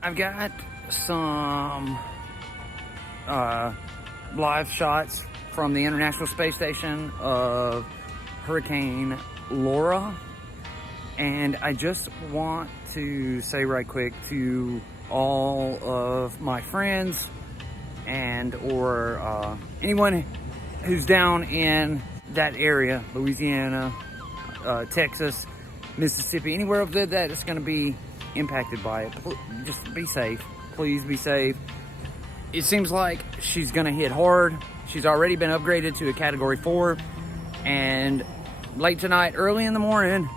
I've got some live shots from the International Space Station of Hurricane Laura, and I just want to say right quick to all of my friends and or anyone who's down in that area, Louisiana, Texas, Mississippi, anywhere over there that is going to be impacted by it, just be safe. Please be safe. It seems like she's going to hit hard. She's already been upgraded to a Category 4, and late tonight, early in the morning,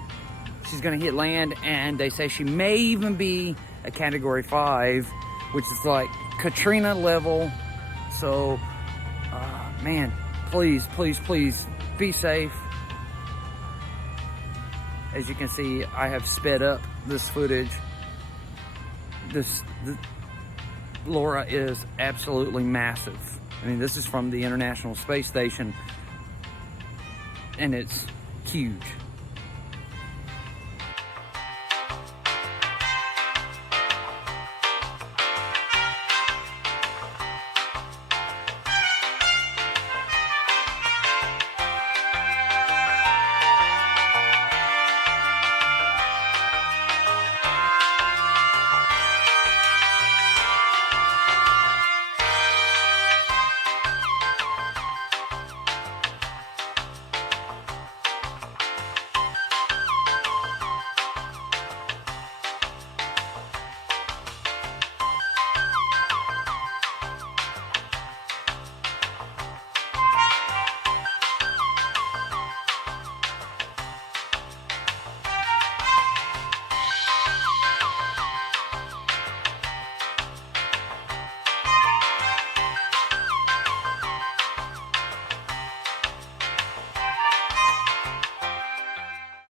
she's going to hit land, and they say she may even be a Category 5, which is like Katrina level. So, man, please, please, please be safe. As you can see, I have sped up this footage. Laura is absolutely massive. I mean, this is from the International Space Station, and it's huge.